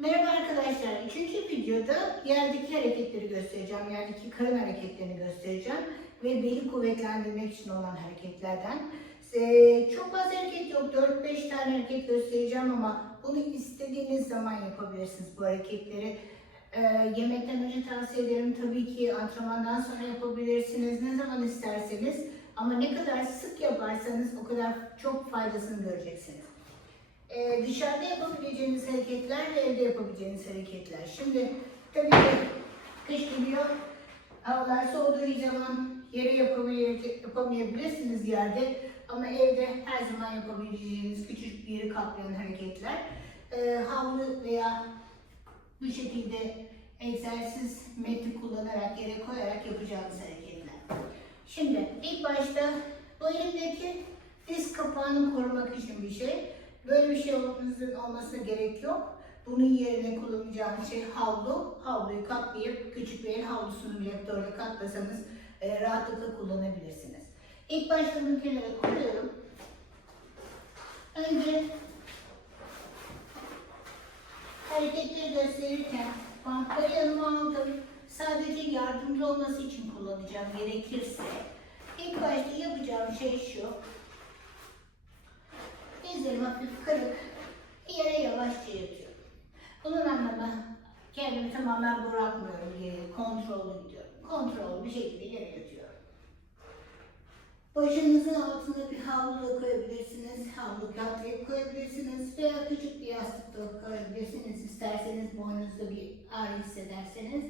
Merhaba arkadaşlar. Üçüncü videoda yerdeki hareketleri göstereceğim. Yerdeki karın hareketlerini göstereceğim. Ve beli kuvvetlendirmek için olan hareketlerden. Ee, çok fazla hareket yok. 4-5 tane hareket göstereceğim ama bunu istediğiniz zaman yapabilirsiniz bu hareketleri. Ee, yemekten önce tavsiye ederim. Tabii ki antrenmandan sonra yapabilirsiniz. Ne zaman isterseniz. Ama ne kadar sık yaparsanız o kadar çok faydasını göreceksiniz. Ee, dışarıda yapabileceğiniz hareketler ve evde yapabileceğiniz hareketler. Şimdi tabii ki kış geliyor. Havalar soğuduğu zaman yere yapamay- yapamayabilirsiniz yerde. Ama evde her zaman yapabileceğiniz küçük bir yeri kaplayan hareketler. Ee, havlu veya bu şekilde egzersiz meti kullanarak yere koyarak yapacağınız hareketler. Şimdi ilk başta bu elimdeki diz kapağını korumak için bir şey. Böyle bir şey olmanızın olmasına gerek yok. Bunun yerine kullanacağınız şey havlu. Havluyu katlayıp küçük bir el havlusunu orada katlasanız e, rahatlıkla kullanabilirsiniz. İlk başta bunu kenara koyuyorum. Önce hareketleri gösterirken bantları yanıma aldım. Sadece yardımcı olması için kullanacağım gerekirse. İlk başta yapacağım şey şu. Dizlerim hafif kırık. Yere yavaşça yatıyorum. Bunun anlamı kendimi tamamen bırakmıyorum. Yere kontrollü gidiyorum. Kontrollü bir şekilde yere yatıyorum. Başınızın altına bir havlu koyabilirsiniz. Havlu katlayıp koyabilirsiniz. Veya küçük bir yastık da koyabilirsiniz. İsterseniz boynunuzda bir ağrı hissederseniz.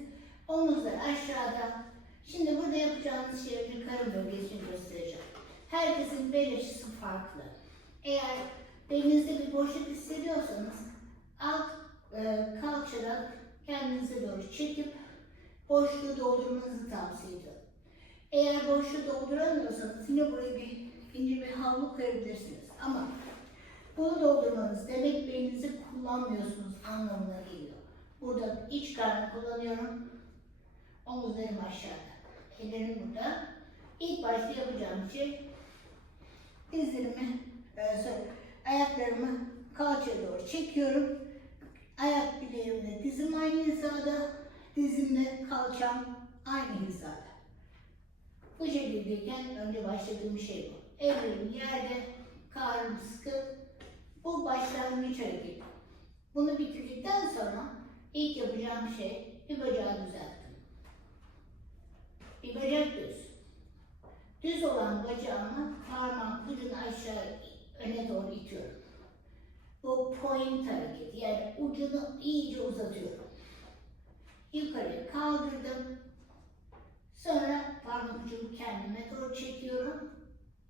Omuzlar aşağıda. Şimdi burada yapacağınız şey bir karın bölgesini göstereceğim. Herkesin bel açısı farklı. Eğer belinizde bir boşluk hissediyorsanız alt e, kalçadan kendinize doğru çekip boşluğu doldurmanızı tavsiye ediyorum. Eğer boşluğu dolduramıyorsanız yine buraya bir ince bir havlu koyabilirsiniz. Ama bunu doldurmanız demek belinizi kullanmıyorsunuz anlamına geliyor. Burada iç karnı kullanıyorum. Omuzlarım aşağıda. Ellerim burada. İlk başta yapacağım şey dizlerimi, ayaklarımı kalçaya doğru çekiyorum. Ayak bileğimle dizim aynı hizada, dizimle kalçam aynı hizada. Bu şekildeyken önce başladığım şey bu. Ellerim yerde, karnım sıkı. Bu başlangıç hareketi. Bunu bitirdikten sonra ilk yapacağım şey bir bacağı düzelttim. Bir bacak düz. Düz olan bacağımı parmağım ucunu aşağı öne doğru itiyorum. Bu point hareketi yani ucunu iyice uzatıyorum. Yukarıya kaldırdım. Sonra parmak ucumu kendime doğru çekiyorum.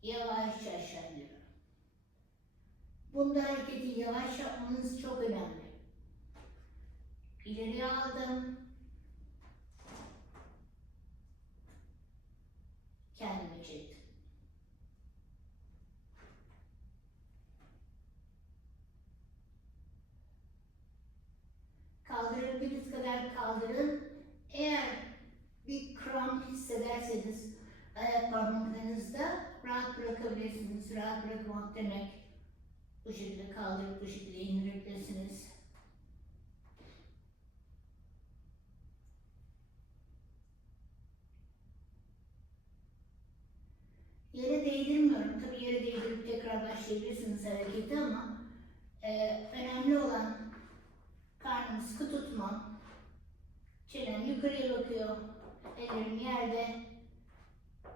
Yavaşça aşağı iniyorum. Bunda hareketi yavaş yapmanız çok önemli. İleriye aldım. Kendime çektim. Kaldırabildiğiniz kadar kaldırın. Eğer bir kramp hissederseniz ayak parmaklarınızda rahat bırakabilirsiniz. Rahat bırakmak demek bu şekilde kaldırıp bu şekilde indirebilirsiniz. Yere değdirmiyorum. Tabii yere değdirip tekrar başlayabilirsiniz hareketi ama e, önemli olan karnımı sıkı tutmam. Çenem yukarıya bakıyor. Ellerim yerde.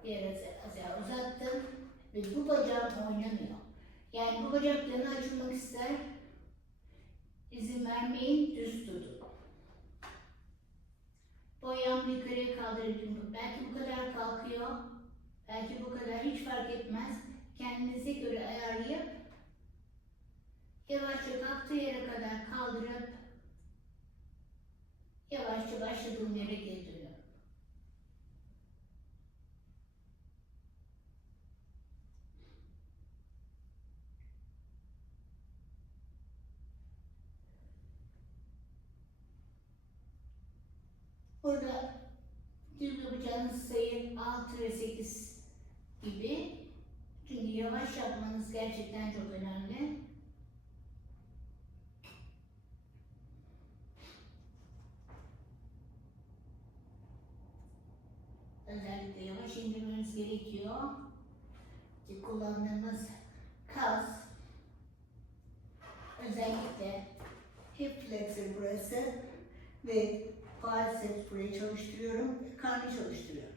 Yere az uzattım. Ve bu bacağım oynamıyor. Yani bu bacaklarını açılmak ister. İzin vermeyin, düz tutun. Bu ayağımı yukarıya kaldırdım. Belki bu kadar kalkıyor. Belki bu kadar hiç fark etmez. Kendinize göre ayarlayıp yavaşça kalktığı yere kadar kaldırıp yavaşça başladığım yere geri burada düz yapacağınız sayı 6 ve 8 gibi. Çünkü yavaş yapmanız gerçekten çok önemli. Özellikle yavaş indirmeniz gerekiyor. İşte kullandığımız kas özellikle hip flexor burası ve biceps burayı çalıştırıyorum karnı çalıştırıyorum.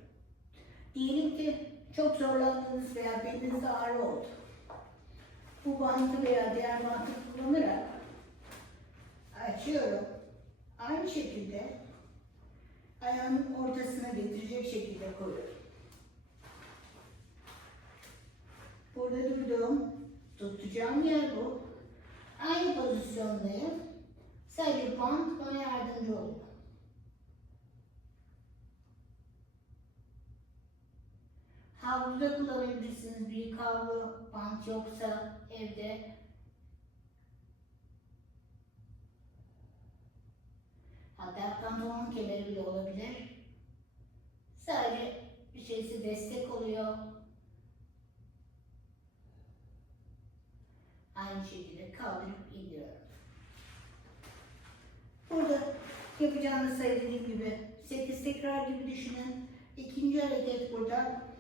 Diyelim ki çok zorlandınız veya belinizde ağrı oldu. Bu bantı veya diğer bantı kullanarak açıyorum. Aynı şekilde ayağımın ortasına getirecek şekilde koyuyorum. Burada durdum. Tutacağım yer bu. Aynı pozisyondayım. Sadece bant bana yardımcı oluyor. Havluda kullanabilirsiniz. Büyük havlu, bant yoksa evde. Hatta pantolon kemeri bile olabilir. Sadece bir şeysi destek oluyor. Aynı şekilde kaldırıp indiriyorum. Burada yapacağınız sayı dediğim gibi 8 tekrar gibi düşünün. İkinci hareket burada.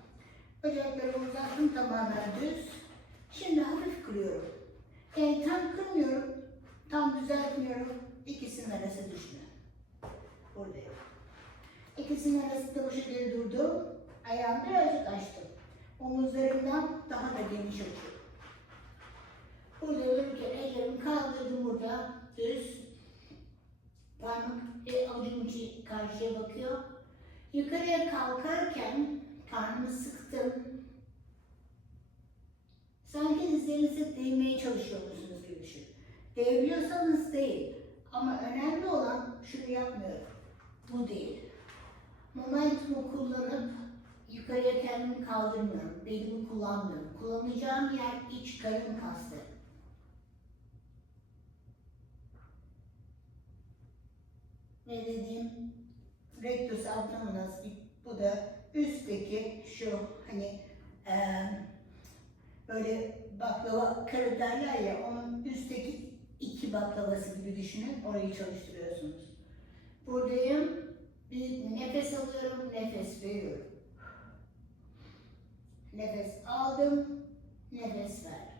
Bacaklarımı uzattım tamamen düz. Şimdi hafif kırıyorum. Yani tam kırmıyorum, tam düzeltmiyorum. İkisinin arası düşmüyor. Buradayım. İkisinin arasında bu şekilde durdum. Ayağımı birazcık açtım. Omuzlarımdan daha da geniş açıyorum. Burada dururken ellerimi kaldırdım burada. Düz. Parmak e, avucum içi karşıya bakıyor. Yukarıya kalkarken karnımı sıktım. Sanki dizlerinize değmeye çalışıyormuşsunuz gibi düşün. Değebiliyorsanız değil. Ama önemli olan şunu yapmıyorum. Bu değil. Momentumu kullanıp yukarıya kendimi kaldırmıyorum. Belimi kullanmıyorum. Kullanacağım yer iç karın kasları. Ne dediğim rectus abdominis bu da üstteki şu hani eee böyle baklava karı derler ya onun üstteki iki baklavası gibi düşünün orayı çalıştırıyorsunuz. Buradayım bir nefes alıyorum nefes veriyorum. Nefes aldım nefes verdim.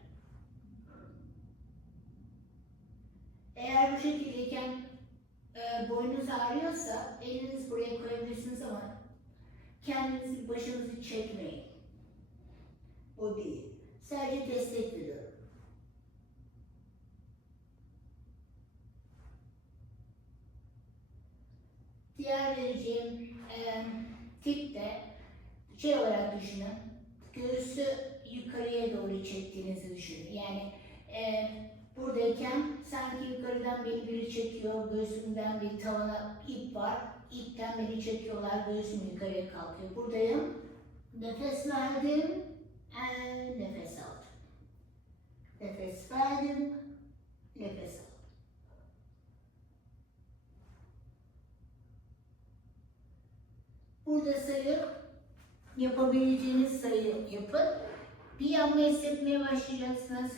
Eğer bu şekildeyken e, boynunuz ağrıyorsa elinizi buraya koyabilirsiniz ama kendinizi başınızı çekmeyin. O değil. Sadece destek veriyorum. Diğer vereceğim e, tip de şey olarak düşünün. Göğsü yukarıya doğru çektiğinizi düşünün. Yani e, buradayken sanki yukarıdan beni biri çekiyor, göğsümden bir tavana ip var. İpten beni çekiyorlar, göğsüm yukarıya kalkıyor. Buradayım. Nefes verdim, e, nefes aldım. Nefes verdim, nefes aldım. Burada sayı yapabileceğiniz sayı yapın. Bir yanma hissetmeye başlayacaksınız.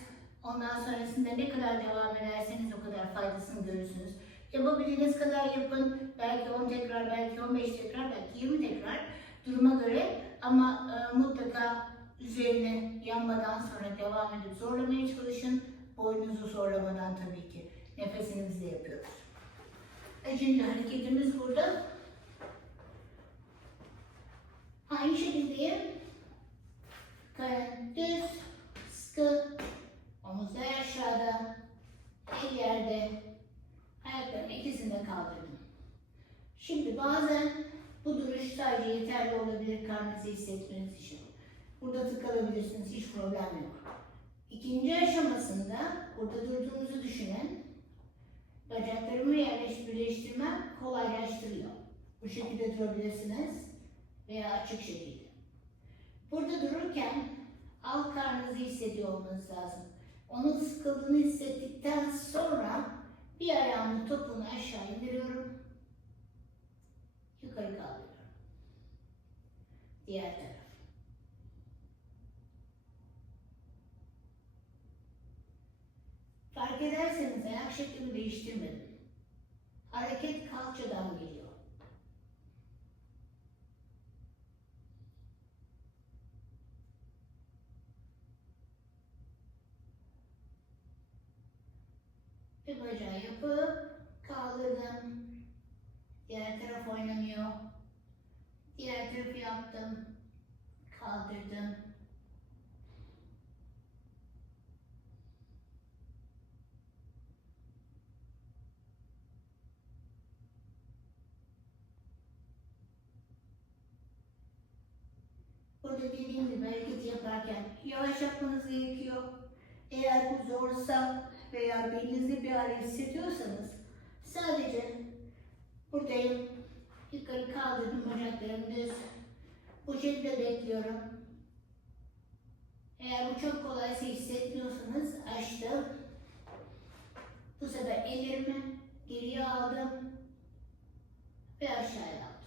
Ondan sonrasında ne kadar devam ederseniz o kadar faydasını görürsünüz. Yapabildiğiniz kadar yapın. Belki 10 tekrar, belki 15 tekrar, belki 20 tekrar duruma göre ama e, mutlaka üzerine yanmadan sonra devam edip zorlamaya çalışın. Boynunuzu zorlamadan tabii ki. Nefesimizi de yapıyoruz. Üçüncü hareketimiz burada. Aynı şekilde düz, sıkı, omuzlar aşağıda, el yerde, ayaklarını ikisini de kaldırdım. Şimdi bazen bu duruş sadece yeterli olabilir karnınızı hissetmeniz için. Burada tıkalabilirsiniz, hiç problem yok. İkinci aşamasında burada durduğunuzu düşünün. Bacaklarımı yerleş, birleştirmem kolaylaştırıyor. Bu şekilde durabilirsiniz veya açık şekilde. Burada dururken alt karnınızı hissediyor olmanız lazım. Onun sıkıldığını hissettikten sonra bir ayağımın topuğunu aşağı indiriyorum. Yukarı kaldırıyorum. Diğer taraf. Fark ederseniz ayak şeklimi değiştirmedim. Hareket kalçadan geliyor. Bir bacağı yapıp kaldırdım. Diğer taraf oynamıyor. Diğer tarafı yaptım. Kaldırdım. Burada dediğim gibi hareket yaparken yavaş yapmanız gerekiyor. Eğer bu zorsa veya belinizde bir ağrı hissediyorsanız sadece buradayım. Yukarı kaldırdım bacaklarım düz. Bu şekilde bekliyorum. Eğer bu çok kolaysa hissetmiyorsanız açtım. Bu sefer ellerimi geriye aldım ve aşağıya aldım.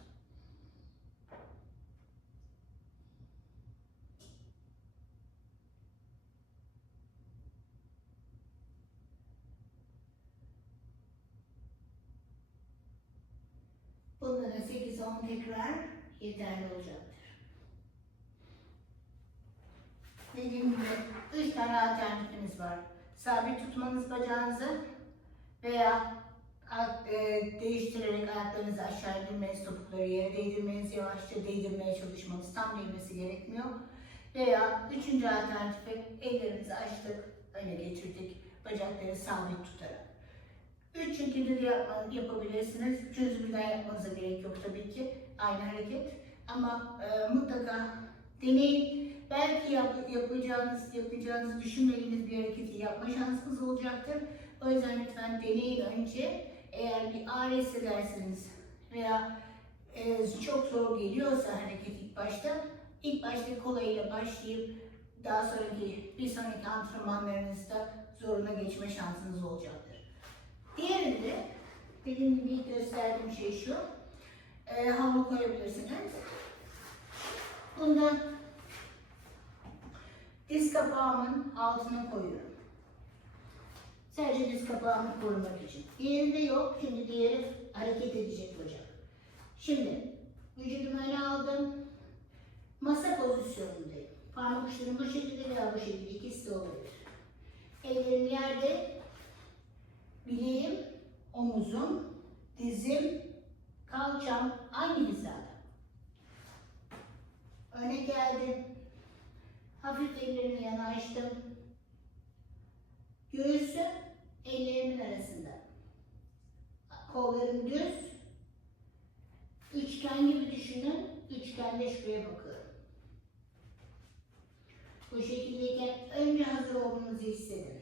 Bunlara 8-10 tekrar yeterli olacaktır. Dediğim gibi 3 tane alternatifiniz var. Sabit tutmanız bacağınızı veya e, değiştirerek ayaklarınızı aşağı indirmeniz, topukları yere değdirmeniz, yavaşça değdirmeye çalışmanız, tam değmesi gerekmiyor. Veya üçüncü alternatifi ellerimizi açtık, öne getirdik, bacakları sabit tutarak. Üç şekilde de yapma, yapabilirsiniz. Birden yapmanıza gerek yok tabii ki. Aynı hareket. Ama e, mutlaka deneyin. Belki yap, yapacağınız, yapacağınızı düşünmediğiniz bir hareketi yapma şansınız olacaktır. O yüzden lütfen deneyin önce. Eğer bir ağrı hissederseniz veya e, çok zor geliyorsa hareket ilk başta, ilk başta kolayıyla başlayıp daha sonraki bir sonraki antrenmanlarınızda zoruna geçme şansınız olacaktır. Diğerinde dediğim gibi gösterdiğim şey şu. E, havlu koyabilirsiniz. Bunda diz kapağımın altına koyuyorum. Sadece diz kapağımı korumak için. Diğerinde yok. Şimdi diğeri hareket edecek bacak. Şimdi vücudumu öne aldım. Masa pozisyonundayım. Parmak uçlarım bu şekilde veya bu şekilde ikisi de olabilir. Ellerim yerde, bileğim, omuzum, dizim, kalçam aynı hizada. Öne geldim. Hafif ellerimi yana açtım. Göğsüm ellerimin arasında. Kollarım düz. Üçgen gibi düşünün. Üçgende şuraya bakıyorum. Bu şekildeyken önce hazır olduğunuzu hissedin.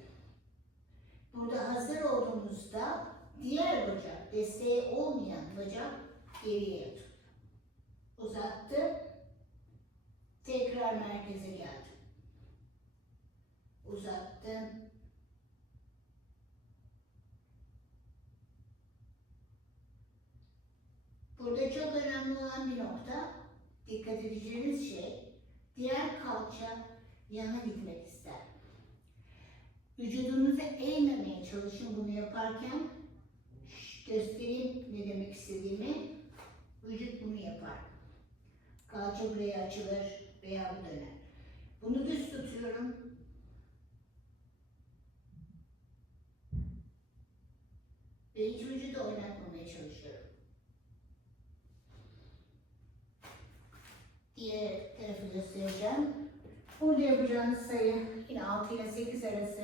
Burada hazır olduğunuzda diğer bacak, desteği olmayan bacak geriye yatır. Uzattı. Tekrar merkeze geldi. Uzattım. Burada çok önemli olan bir nokta, dikkat edeceğiniz şey, diğer kalça yana gitmek ister. Vücudunuzu eğmemeye çalışın bunu yaparken. Göstereyim ne demek istediğimi. Vücut bunu yapar. Kalça buraya açılır veya bu döner. Bunu düz tutuyorum. Hiç vücudu oynatmamaya çalışıyorum. Diğer tarafı göstereceğim. Burada yapacağınız sayı yine 6 ile 8 arası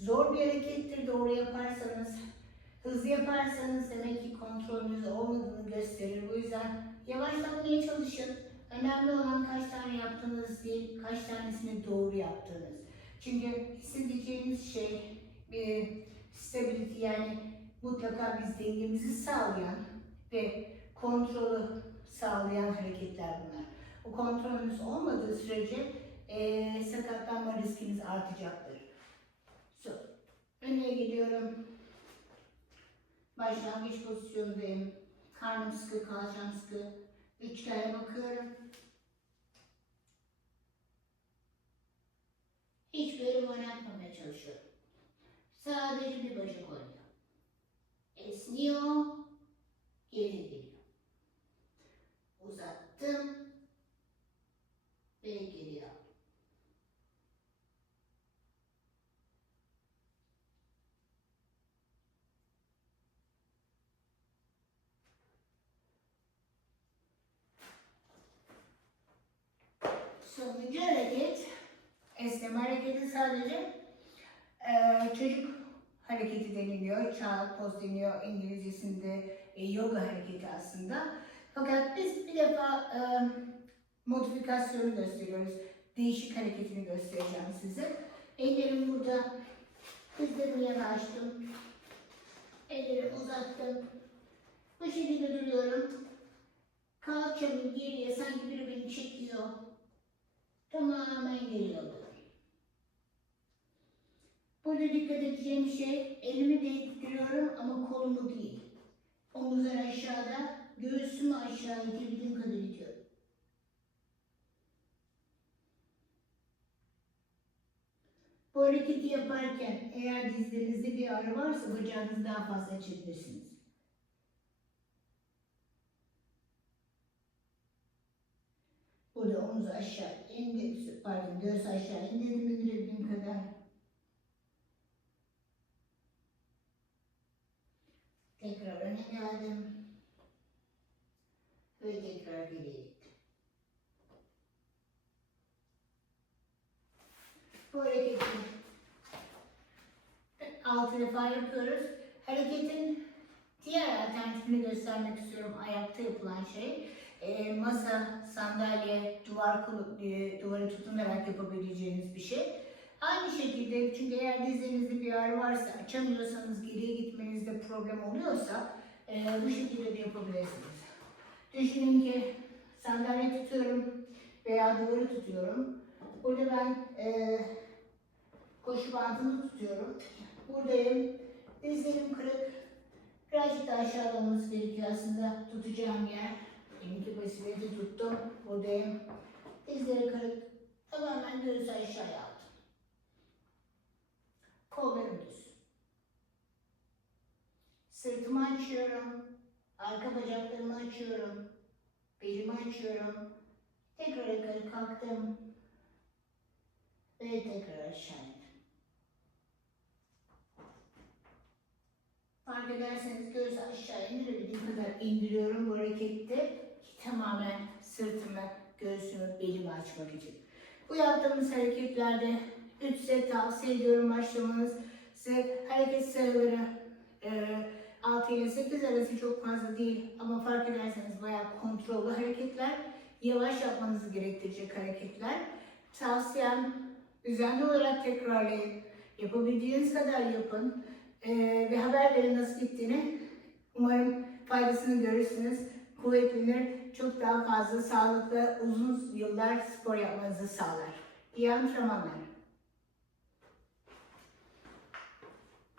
zor bir harekettir. Doğru yaparsanız, hızlı yaparsanız demek ki kontrolünüz olmadığını gösterir. Bu yüzden yavaşlatmaya çalışın. Önemli olan kaç tane yaptığınız değil, kaç tanesini doğru yaptığınız. Çünkü hissedeceğiniz şey bir stability yani mutlaka biz dengemizi sağlayan ve kontrolü sağlayan hareketler bunlar. O kontrolünüz olmadığı sürece e, sakatlanma riskiniz artacaktır. So, önüne geliyorum. Başlangıç pozisyondayım. Karnım sıkı, kalçam sıkı. Üçgene bakıyorum. Hiçbir yerim oynatmamaya çalışıyorum. Sadece bir bacak oynuyor esniyor, geri geliyor. Uzattım ve geri aldım. Sonuncu hareket esneme hareketi sadece e, çocuk hareketi deniliyor, child pose deniyor İngilizcesinde e, yoga hareketi aslında. Fakat biz bir defa eee modifikasyonu gösteriyoruz. Değişik hareketini göstereceğim size. Ellerim burada. Dizlerimi yana açtım. Ellerimi uzattım. Bu şekilde duruyorum. Kalçamı geriye sanki biri beni çekiyor. Tamamen geri alıyorum. Burada dikkat edeceğim şey elimi değdiriyorum ama kolumu değil. Omuzlar aşağıda, göğsümü aşağı itebildiğim kadar itiyorum. Bu hareketi yaparken eğer dizlerinizde bir ağrı varsa bacağınızı daha fazla açabilirsiniz. Burada omuz aşağı indir, pardon göğüs aşağı indirdim indirebildiğim kadar. Tekrar geldim. Ve tekrar geriye. Bu hareketi altı defa yapıyoruz. Hareketin diğer alternatifini göstermek istiyorum. Ayakta yapılan şey. Ee, masa, sandalye, duvar kolu, e, duvarı tutunarak yapabileceğiniz bir şey. Aynı şekilde çünkü eğer dizlerinizde bir ağrı varsa, açamıyorsanız, geriye gitmenizde problem oluyorsa e, bu şekilde de yapabilirsiniz. Düşünün ki sandalye tutuyorum veya duvarı tutuyorum. Burada ben e, koşu bandını tutuyorum. Buradayım. Dizlerim kırık. Birazcık daha aşağıda olması gerekiyor aslında tutacağım yer. Benimki basireti tuttum. Buradayım. Dizleri kırık. Tamamen göğüs aşağıya aldım. Kollarım düz. Sırtımı açıyorum. Arka bacaklarımı açıyorum. Belimi açıyorum. Tekrar yukarı kalktım. Ve tekrar aşağı indim. Fark ederseniz göğsü aşağı indirebildiğim kadar indiriyorum bu harekette. Ki tamamen sırtımı, göğsümü, belimi açmak için. Bu yaptığımız hareketlerde 3 set tavsiye ediyorum başlamanız. Size hareket sayıları e, 6 ile 8 arası çok fazla değil ama fark ederseniz bayağı kontrollü hareketler. Yavaş yapmanızı gerektirecek hareketler. Tavsiyem düzenli olarak tekrarlayın. Yapabildiğiniz kadar yapın. Ee, ve haber verin nasıl gittiğini. Umarım faydasını görürsünüz. Kuvvetlenir, çok daha fazla sağlıklı, uzun yıllar spor yapmanızı sağlar. İyi antrenmanlar.